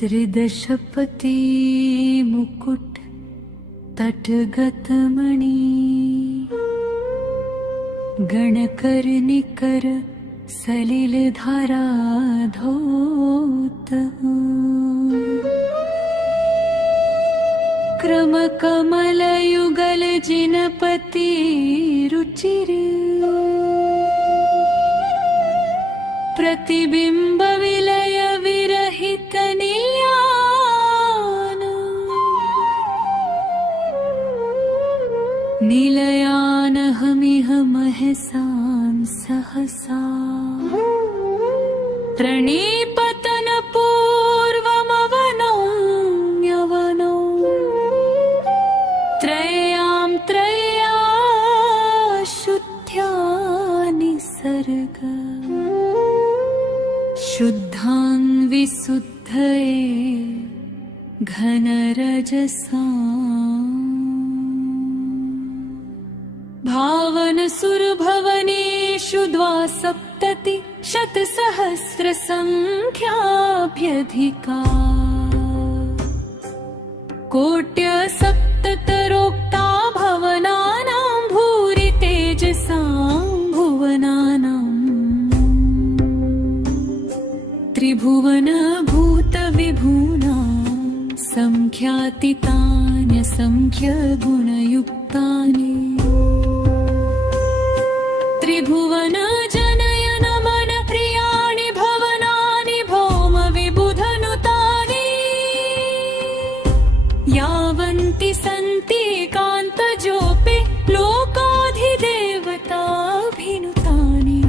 त्रिदशपति मुकुट तटगतमणि गणकर्णिकर सलिलधारा धौत क्रमकमलयुगल जिनपति रुचिर प्रतिबिंब विलय विरहित निल्यान निलयानहमिह महसां सहसा प्रणीपतन पूर्वमवनं यवनो त्रय्यां त्रय्या शुद्ध्या निसर्ग शुद्धां विशुद्धये घनरजसा भावन सुरभवनेषु द्वासप्तति शतसहस्र संख्याभ्यधिका कोट्य सप्ततरोक्ता भवनानां भूरि तेजसां भुवनानां त्रिभुवन भूत विभूना संख्यातीतान्यसंख्य गुणयुक्तानि त्रिभुवन जनयन मन प्रियाणि भवनानि भौम विबुधनुतानि यावन्ति सन्ति कान्तजोपि लोकाधिदेवताभिनुतानि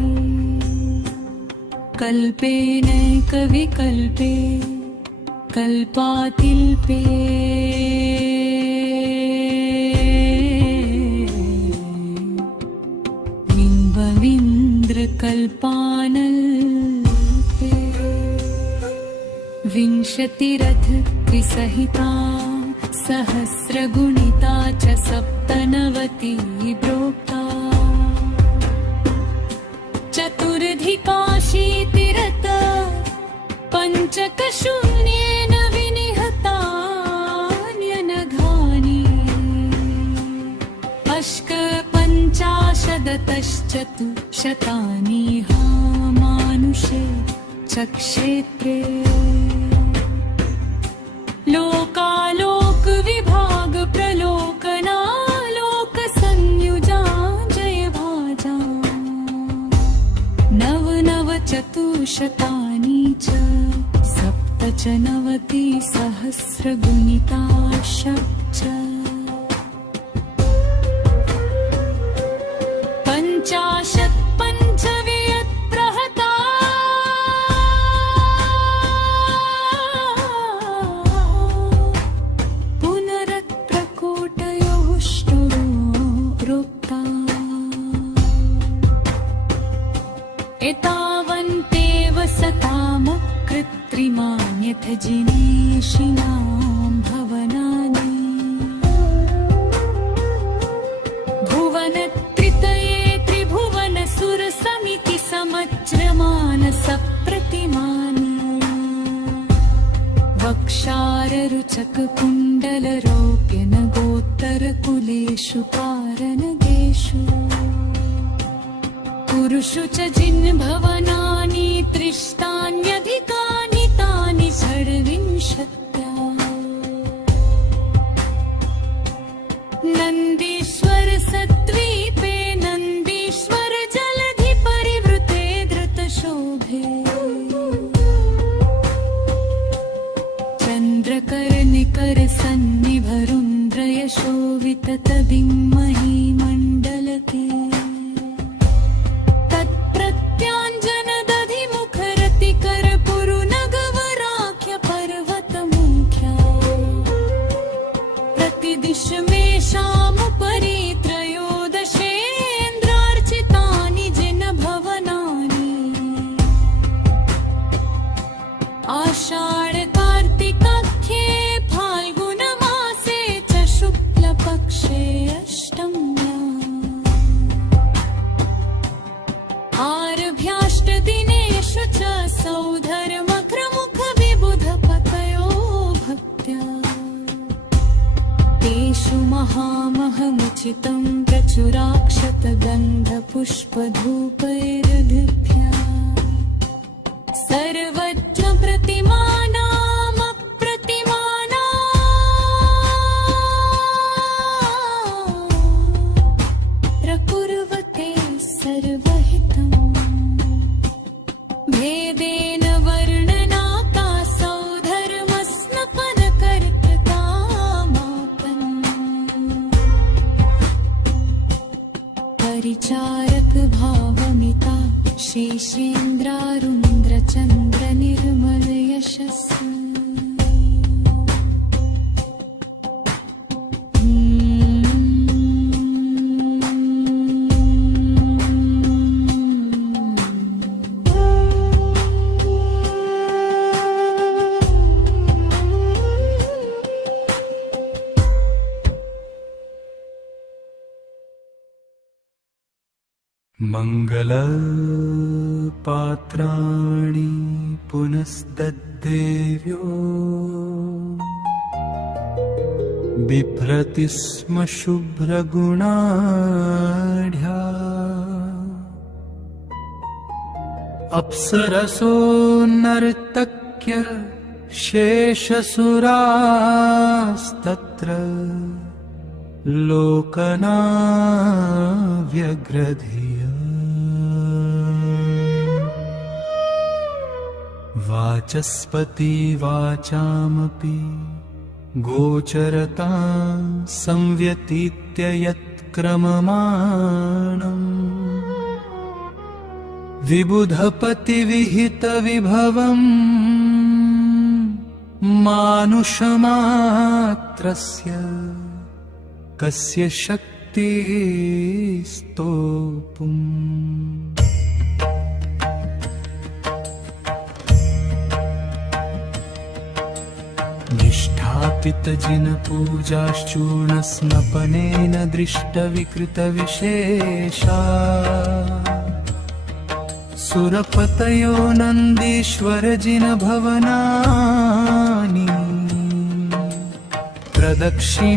कल्पेनैकविकल्पे कल्पातिल्पे बिम्बविन्द्रकल्पानल्पे विंशतिरथ त्रिसहिता सहस्रगुणिता च सप्तनवति प्रोक्ता चतुरधिकाशीतिरत पञ्चकशून्येन विनिहतान्यनघानि अष्टपञ्चाशदतश्चतुश्शतानि हा मानुषे चक्षेत्रे लोकालोक विभाग प्रलोकनालोक संयुजा जय भाजा नवनवचतुश्शतानि च सप्त च नवति सहस्रगुणिता षट् पञ्चाशत् पञ्चवियत्प्रहता पुनरत्प्रकोटयोष्टो रोक्ता एतावन्तेव सतामकृत्रिमाण्यथ जिनेशिनां भवनानि समज्रमानसप्रतिमानि वक्षाररुचककुण्डलरोप्यनगोत्तरकुलेषु पारनगेषु पुरुषु च जिन्भवनानि त्रिष्टान्यधिकानि तानि षड्विंशत्या नन्दीश्वर सद्वीपे नन्दीश्वर जलधि परिवृते धृतशोभे चन्द्रकर्णिकर सन्निभरुन्द्रयशोभित तदिङ्मही मण्डलके तत्प्रत्याञ्जन दधिमुखरतिकर पुरुनगवराख्य पर्वतमुख्या प्रतिदिश मेषामुपरि त्रयोदशेन्द्रार्चितानि जिनभवनानि आषाढ कार्तिकाख्ये फाल्गुनमासे च शुक्लपक्षे अष्टम्या आरभ्याष्टदिनेषु च सौधर्मक्रमुख विबुधपतयो पूजितं प्रचुराक्षतगन्धपुष्पधूपैर्दीप्या सर्वज्ञ प्रकुर्वते सर्वहितं भेदेन वर्णनाकासौ धर्मस्नपनकर्तृतामापन् परिचारक भावमिता शेषेन्द्रारुन्द्रचन्द्र निर्मल मङ्गलपात्राणि पुनस्तद्देव्यो बिभ्रति स्म शुभ्रगुणाढ्या अप्सरसो नर्तक्य शेषसुरास्तत्र लोकनाव्यग्रधिया वाचस्पति वाचामपि गोचरतां संव्यतीत्य यत्क्रममाणम् विबुधपतिविहितविभवम् मानुषमात्रस्य कस्य शक्तिस्तोपुम् निष्ठापितजिनपूजाश्चूर्णस्नपनेन दृष्टविकृतविशेषा सुरपतयो नन्दीश्वरजिनभवनानि प्रदक्षिणीकृत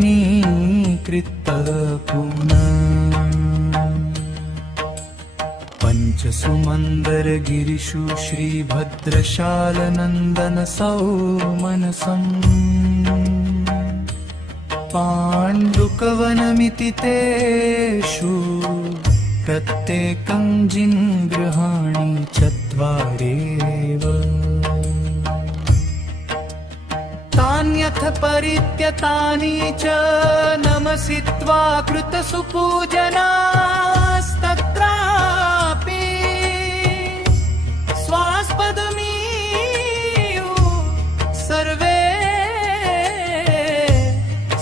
पुनः पञ्चसुमन्दरगिरिषु श्रीभद्रशालनन्दनसौमनसम् पाण्डुकवनमिति तेषु प्रत्येकं जिनगृहाणि चत्वारेव तान्यथ परित्यक्तानि च नमसित्वा कृतसुपूजनास्तत्रापि स्वास्पदमीयु सर्वे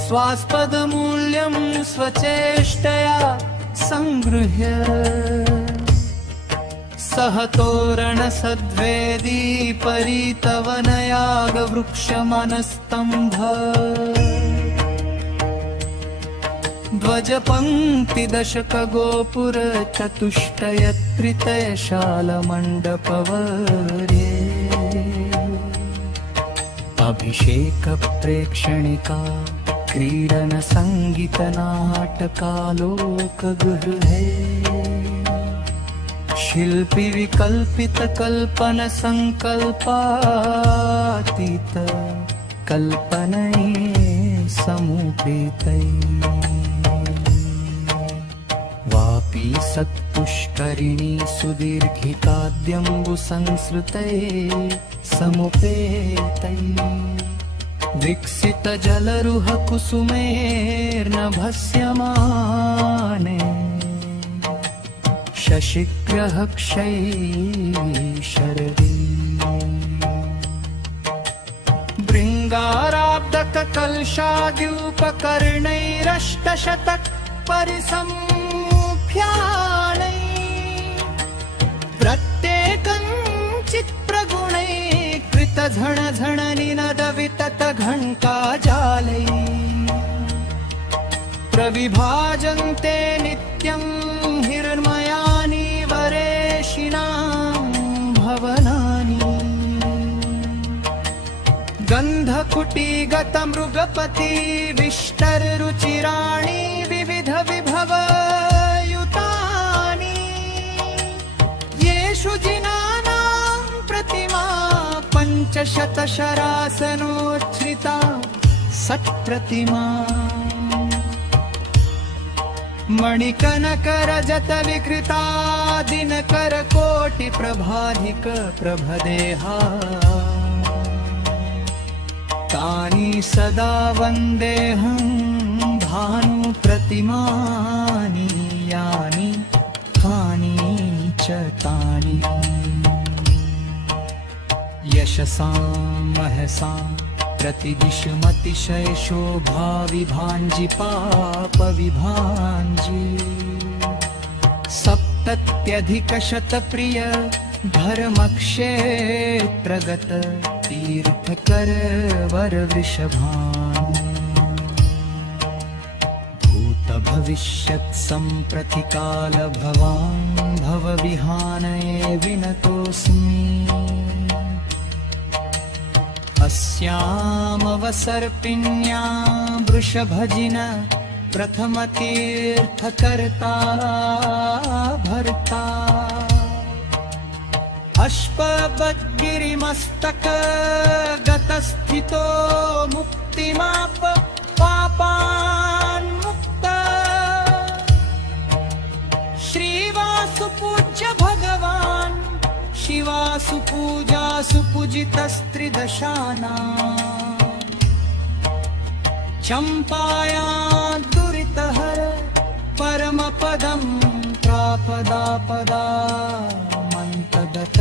स्वास्पदमूल्यं स्वचेष्टया संगृह्य सह तोरणसद्वेदी परितवनयागवृक्षमनस्तम्भ ध्वजपङ्क्तिदशकगोपुरचतुष्टयत्रितयशालमण्डपवर्ये अभिषेकप्रेक्षणिका क्रीडनसङ्गीतनाटकालोकगृहे शिल्पी विकल्पितकल्पनसङ्कल्पातीत कल्पनये समुपेतै वापी सत्पुष्करिणी सुदीर्घिकाद्यम्बुसंसृतै समुपेतै विकसितजलरुहकुसुमेर्नभस्यमाने शशिग्रहक्षैशरदी भृङ्गाराब्धककलशाद्युपकर्णैरष्टशतक परिसंख्यानै प्रत्येकं चित्प्रगुणै कृतझणझणनिनदविततघण्टाजालै प्रविभाजन्ते नित्यं हिरण्मयानि वरेशिणां भवनानि गन्धकुटीगत मृगपति विष्टरुचिराणि विविध विभवयुतानि येषु जिनानां प्रतिमा पञ्चशतशरासनोच्छ्रिता सत्प्रतिमा मणिकनकरजत विकृता दिनकरकोटिप्रभाधिक प्रभदेहा तानि सदा वन्देऽहं भानुप्रतिमानि यानि कानि च तानि यशसां महसां प्रतिदिशमतिशय शोभा विभाञ्जि पापविभाञ्जि सप्तत्यधिकशतप्रिय धर्मक्षेत्रगत तीर्थकर वरवृषभान् भूतभविष्यत् सम्प्रतिकाल भवान् भवविहानये विनतोऽस्मि अस्यामवसर्पिण्यां वृषभजिन प्रथमतीर्थकर्ता भर्ता अश्वबद्गिरिमस्तक गतस्थितो मुक्तिमाप पापान्मुक्त श्रीवासुपूज्य भगवान् शिवासु पूजासु पूजितस्त्रिदशाना चम्पायां दुरितहर परमपदं प्रापदापदामन्तगत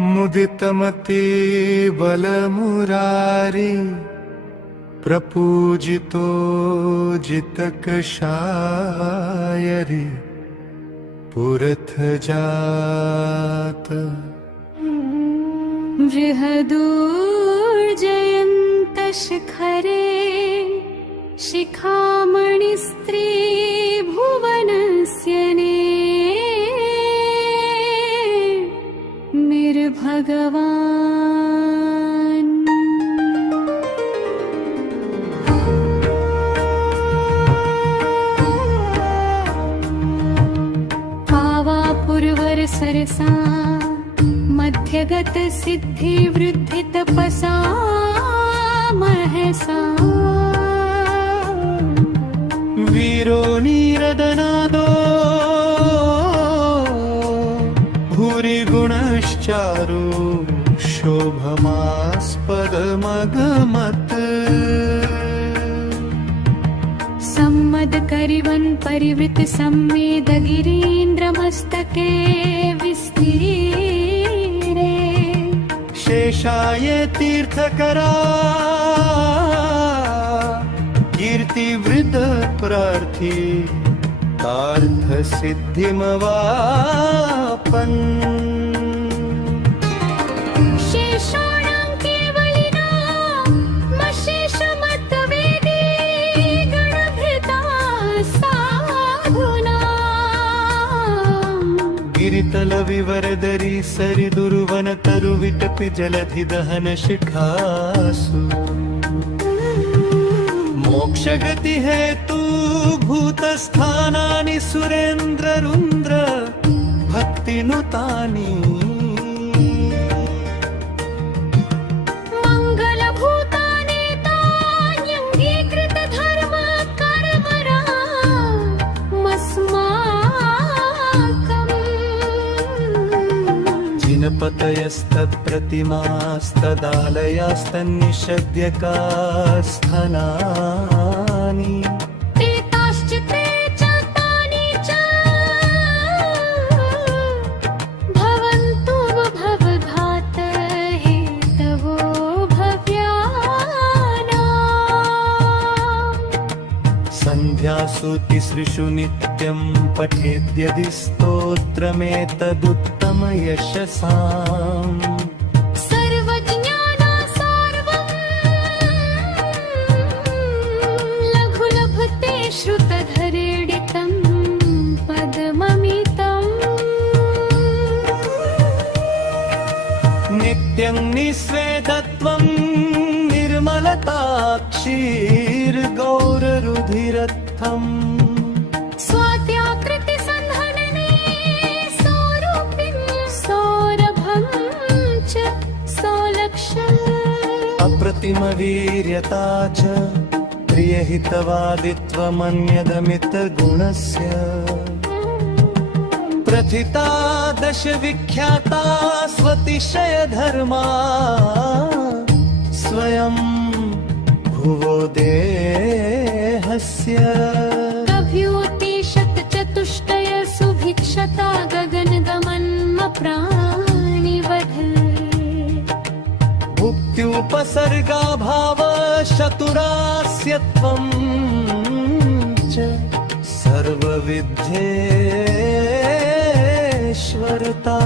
मुदितमते बलमुरारी प्रपूजितो जितकशायरि पुरथ जात बृहदूर्जयन्तशिखरे शिखामणिस्त्री भुवनस्य निर्भगवान् पावापुरवर सरसा मध्यगत सिद्धि वृद्धि तपसा महसा वीरो नीरदनादो भूरि गुणश्चारु शोभमास्पदमगमत् सम्मद करिवन् परिवृत सम्मेद गिरीन्द्रमस्तके विस्तीरे शेषाय तीर्थकरा कीर्तिवृद्ध प्रार्थी तार्थ सिद्धिमवापन् शेषाणां केवलिनां मशेषमतवेदी गणभृता साधूनां गिरितल विवरदरी सरि दुर्वन तरु विटपि जलधि दहन शिखासु मोक्षगति हेतु भूतस्थानानि सुरेन्द्र रुद्र भक्तिनुतानि मङ्गलभूतानि तान्यङ्गीकृत धर्म कर्मरामस्माकम् जिनपतयस्तत्प्रतिमास्तदालयास्तन्निषद्यकास्थनानि प्रेताश्चित्ते च तानि च भवन्तु भवघात हेतवो भव्यानाम् सन्ध्यासु वेदेषु तिसृषु नित्यं पठेद्यदि स्तोत्रमेतदुत्तम यशसाम् सर्वज्ञानासारवम् लघु लभते श्रुतधरेडितं पदममितम् नित्यं निस्वेदत्वं निर्मलताक्षीर्गौररुधिरत्थम् स्वात्याकृतिसन्हनने सौरूपिं सौरभं च सौलक्षम् अप्रतिमवीर्यता च प्रियहितवादित्वमन्यदमितगुणस्य प्रथिता दश विख्याता स्वतिशयधर्मा स्वयं भुवो देहस्य कभ्यूतिशतचतुष्टय सुभिक्षता गगनगमन्म प्राणिवध भुक्त्युपसर्गाभाव चतुरास्यत्वं च सर्वविद्येश्वरता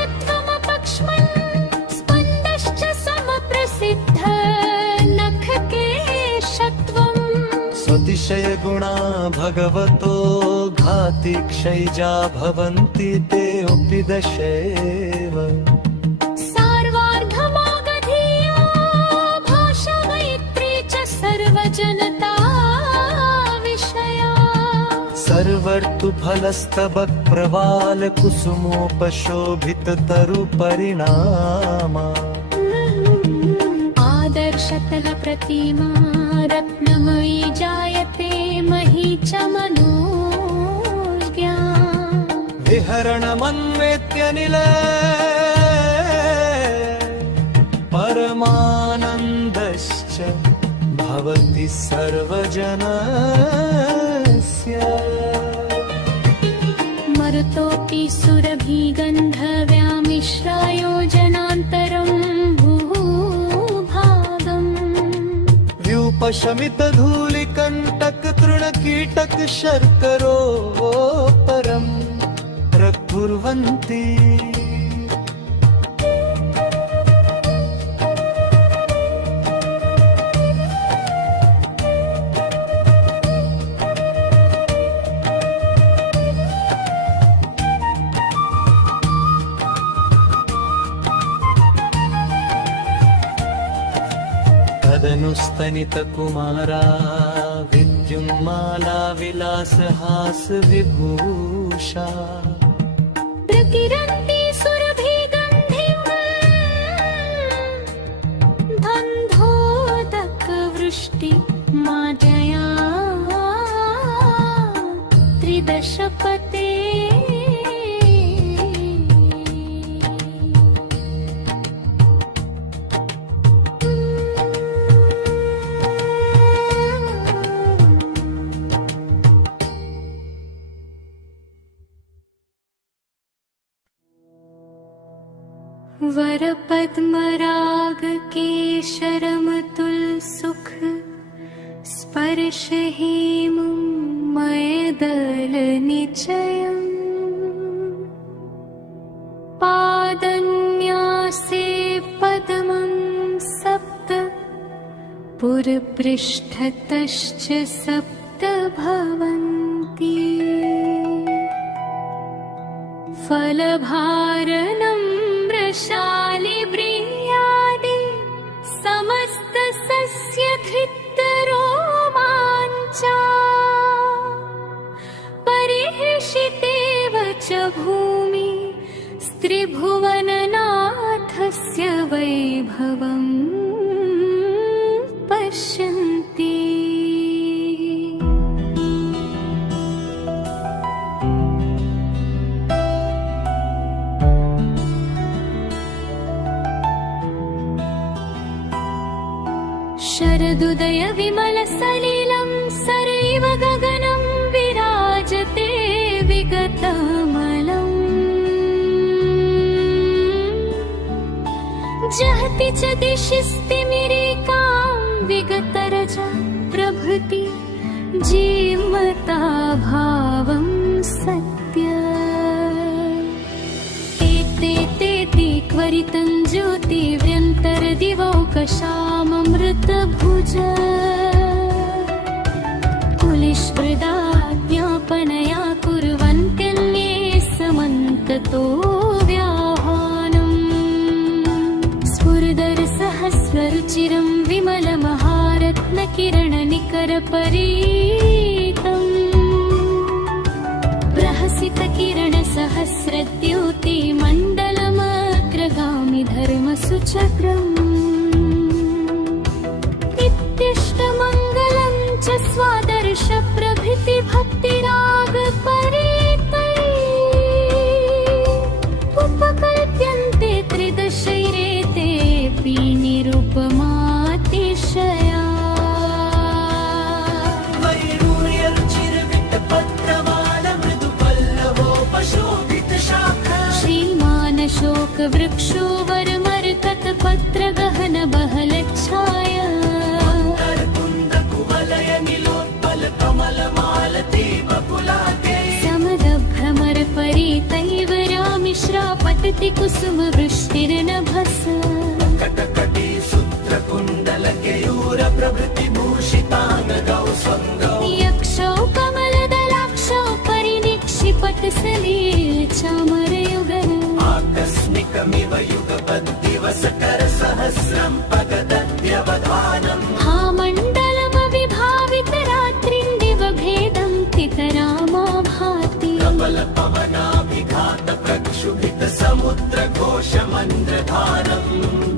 अच्छायत्वमपक्ष्मन् स्पन्दश्च समप्रसिद्ध नखकेशत्वम् स्वतिशयगुणा भगवतो घाति क्षयिजा भवन्ति तेऽपि दशैव सार्वार्धमागधीया भाषामैत्री च सर्वजनता विषया सर्वर्तुफलस्तबक्प्रवालकुसुमोपशोभिततरुपरिणामा आदर्शतलप्रतिमा रत्नमयी जायते मही च मनोज्ञा विहरणमन्वेत्यनिल परमानन्दश्च भवति सर्वजनस्य मरुतोऽपि सुरभिगन्धव्यामिश्रायोजनान्तरं भूभागम् व्यूपशमितधूलिकण्टकतृणकीटक शर्करोपरं प्रकुर्वन्ति तदनुस्तनितकुमारा विद्युन्माला विलासहास विभूषा प्रकिरन्ति सुरभिगन्धिं धन्धोदकवृष्टि माजया त्रिदशपते वरपद्मराग केशरमतुल सुख स्पर्श हेमं मयदल निचयम् पादन्यासे पद्मं सप्त पुरपृष्ठतश्च सप्त भवन्ति फलभारणं शालिब्रीयादि समस्त सस्य धृतरोमाञ्चा परिहृषितेव च भूमि स्त्रिभुवननाथस्य वैभवं पश्यन्ति शरदुदय विमल सलिलं सरैव गगनं विराजते विगतमलम् जहति च दिशि स्तिमिरिकां विगतर जीवता भावं सत्य एते तेति क्वरितं ज्योतिव्यन्तरदिवौकशाममृतभुज कुलिश्वृदा ज्ञापनया कुर्वन्त्यन्ये समन्ततो व्याहानम् स्फुरदरसहस्ररुचिरं विमलमहारत्नकिरणनिकरपरीतम् प्रहसितकिरणसहस्रद्योतिमण्डलमग्रगामि धर्मसुचक्रम् इत्तिष्टमङ्गलं च स्वादर्शप्रभृतिभक्तिरागपरीतैः उपकल्प्यन्ते त्रिदशैरेतेऽपि निरुपमातिशया श्रीमानशोकवृक्षो वरमरकतपत्रगहन बहलच्छाय समदभ्रमरपरीतैव रामिश्रा पतति कुसुमवृष्टिर्नभस यक्षौ कमलदलाक्षौ परिनिक्षिपत सलीलचामरयुगल आकस्मिकमिव युगपद्दिवसकरसहस्रं पगदद्यवधानम् हामण्डलमविभावितरात्रिन्दिवभेदं तितरामा भाति प्रबलपवनाभिघातप्रक्षुभितसमुद्रघोषमन्द्रधानम्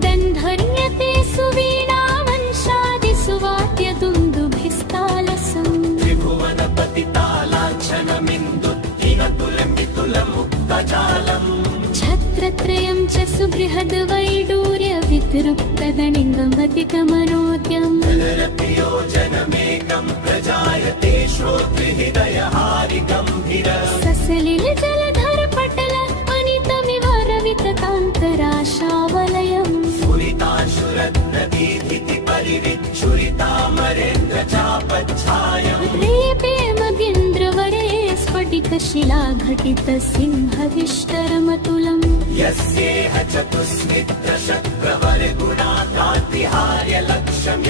दन्धर्यते सुवीणावंशादिसुवाद्यदुन्दुभिस्तालसम् त्रिभुवनपतितालाच्छनमिन्दुत्थिनतुलमितुलमुक्तजालम् छत्रत्रयं च सुबृहद्वैडूर्यवितृप्तदनिन्दमतिकमनोद्यम् जनमेकं प्रजायते श्रोतृहृदयहारिगम्भीर ससलिलजलधरपटल अनितमिव रवितकान्तराशावलयम् स्फुरिताशुरत्नदीधिति परिविच्छुरितामरेन्द्रचापच्छायम् लेपेमगेन्द्रवरे स्फटिकशिलाघटितसिंहविष्टरमतुलम् यस्येह चतुस्निग्धशक्रवरगुणाकान्तिहार्यलक्ष्यं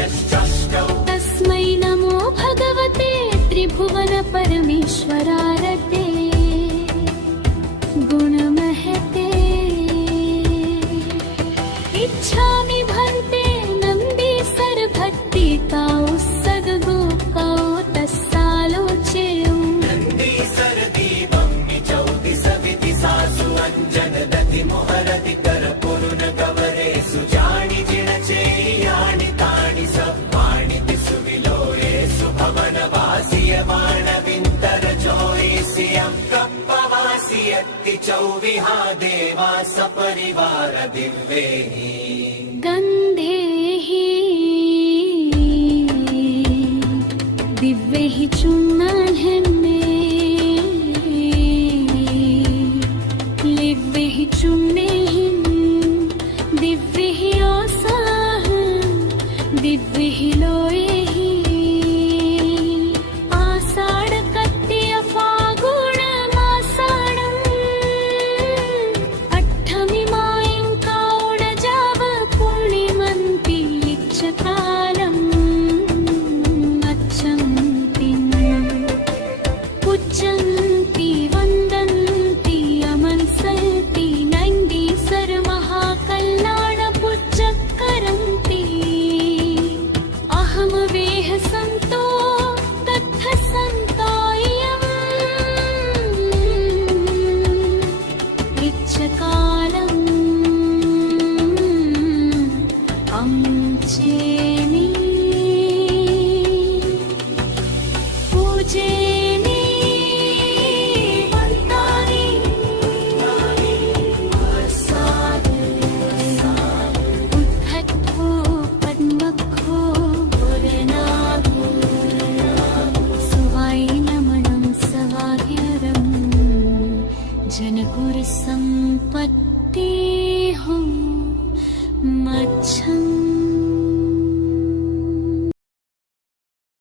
तस्मै नमो भगवते त्रिभुवनपरमेश्वरारते गुणमहते इच्छामि भन्ते नन्दीसरभक्तिकौ सद्गोकौ तस्सालोचेयम् नन्दीसरदीपं निचौदिसविधि सासु अञ्जनदधिमुहरति करपुरुनगवरे सुजाणि जिणचेयाणि तानि सव्वाणि दिसुविलोये सुभवनवासियमाणविन्तरजोयिसियं कप्पवासियत्ति चौविहा देवा सपरिवार दिव्यैः गन्धेहि दिव्यैः चुम्बैः